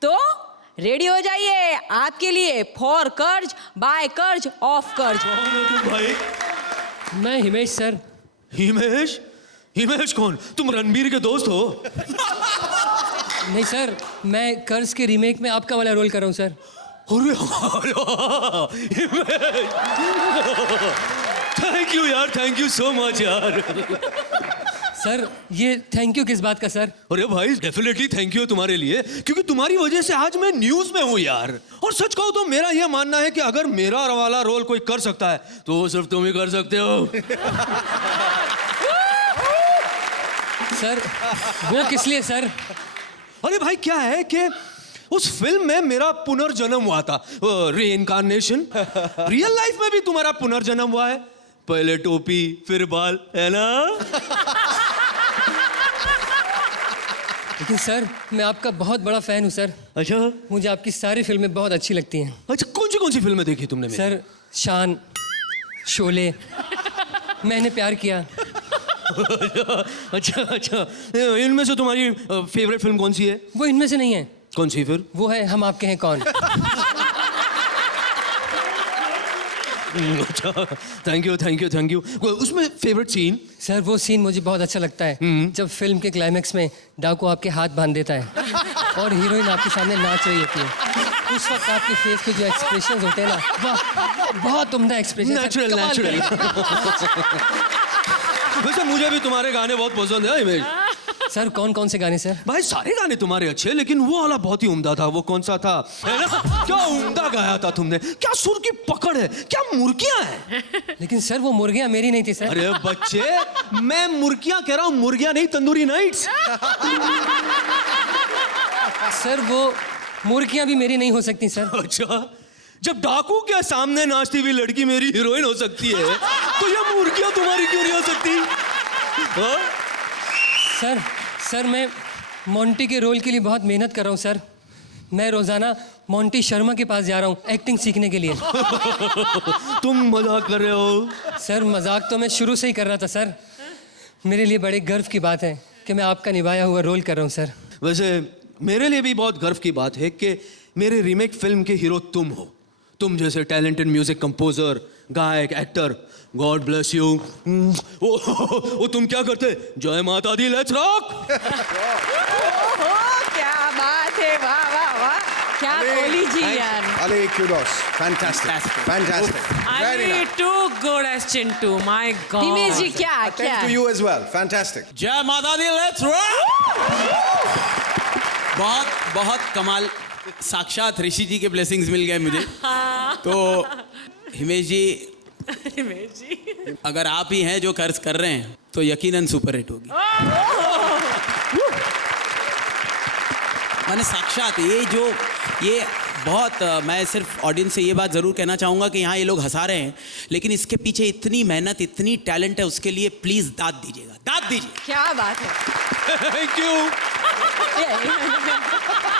तो रेडी हो जाइए आपके लिए फॉर कर्ज बाय कर्ज ऑफ कर्ज। भाई मैं हिमेश सर। हिमेश? हिमेश कौन? तुम रणबीर के दोस्त हो? नहीं सर, मैं कर्ज के रीमेक में आपका वाला रोल कर रहा हूँ सर। अरे थैंक यू यार, थैंक यू सो मच यार। सर ये थैंक यू किस बात का सर? अरे भाई डेफिनेटली थैंक यू तुम्हारे लिए, क्योंकि तुम्हारी वजह से आज मैं न्यूज में हूँ यार। और सच कहूँ तो मेरा ये मानना है कि अगर मेरा वाला रोल कोई कर सकता है तो वो सिर्फ तुम ही कर सकते हो। सर वो किस लिए सर? अरे भाई क्या है कि उस फिल्म में मेरा पुनर्जन्म हुआ था, रीइंकार्नेशन। रियल लाइफ में भी तुम्हारा पुनर्जन्म हुआ है, पहले टोपी फिर बाल, है ना? लेकिन सर मैं आपका बहुत बड़ा फैन हूँ सर। अच्छा, मुझे आपकी सारी फिल्में बहुत अच्छी लगती हैं। अच्छा, कौन सी फिल्में देखी तुमने मेरी? सर शान, शोले, मैंने प्यार किया। अच्छा, इनमें से तुम्हारी फेवरेट फिल्म कौन सी है? वो इनमें से नहीं है। कौन सी फिर? वो है हम आपके हैं कौन। अच्छा, थैंक यू। उसमें फेवरेट सीन? सर वो सीन मुझे बहुत अच्छा लगता है जब फिल्म के क्लाइमेक्स में डाकू आपके हाथ बांध देता है और हीरोइन आपके सामने नाच रही होती है। उस वक्त आपके फेस पे जो एक्सप्रेशंस होते हैं ना, वाह, बहुत उम्दा एक्सप्रेशन। नेचुरल। वैसे मुझे भी तुम्हारे गाने बहुत पसंद है हिमेश। सर कौन से गाने सर? भाई सारे गाने तुम्हारे अच्छे, लेकिन वो वाला बहुत ही उम्दा था। वो कौन सा था, है ना? क्या उम्दा गाया था तुमने, क्या सुर की पकड़ है, क्या मुर्गियां हैं। लेकिन सर वो मुर्गियां मेरी नहीं थी सर। अरे बच्चे, मैं मुर्गियां कह रहा हूँ, मुर्गियां नहीं, तंदूरी नाइट्स। सर वो मुर्गियां भी मेरी नहीं हो सकती सर। अच्छा, जब डाकू के सामने नाचती हुई लड़की मेरी हीरोइन हो सकती है, तो ये मुर्गियां तुम्हारी क्यों नहीं हो सकती? सर मैं मोंटी के रोल के लिए बहुत मेहनत कर रहा हूँ सर। मैं रोजाना मोंटी शर्मा के पास जा रहा हूँ एक्टिंग सीखने के लिए। तुम मजाक कर रहे हो? सर मजाक तो मैं शुरू से ही कर रहा था सर। मेरे लिए बड़े गर्व की बात है कि मैं आपका निभाया हुआ रोल कर रहा हूँ सर। वैसे मेरे लिए भी बहुत गर्व की बात है कि मेरे रीमेक फिल्म के हीरो तुम हो। तुम जैसे टैलेंटेड म्यूजिक कंपोजर, गायक, एक्टर, गॉड ब्लेस यू। वो तुम क्या करते? जय माता दी, लेट्स रॉक। क्या बात है, वाह वाह वाह, क्या बोली जी यार। अले kudos, fantastic. Ali, too good as Chintu, my God. Himesh जी क्या Thanks to you as well, fantastic. जय माता दी, लेट्स रॉक। बहुत कमाल, साक्षात ऋषि जी के ब्लेसिंग्स मिल गए मुझे। तो हिमेश जी, अगर आप ही हैं जो कर्ज कर रहे हैं तो यकीनन सुपर हिट होगी। मैंने साक्षात ये बहुत, मैं सिर्फ ऑडियंस से ये बात ज़रूर कहना चाहूँगा कि यहाँ ये लोग हंसा रहे हैं, लेकिन इसके पीछे इतनी मेहनत, इतनी टैलेंट है, उसके लिए प्लीज़ दाद दीजिएगा, दाद दीजिए। क्या बात है। Thank you. Yeah.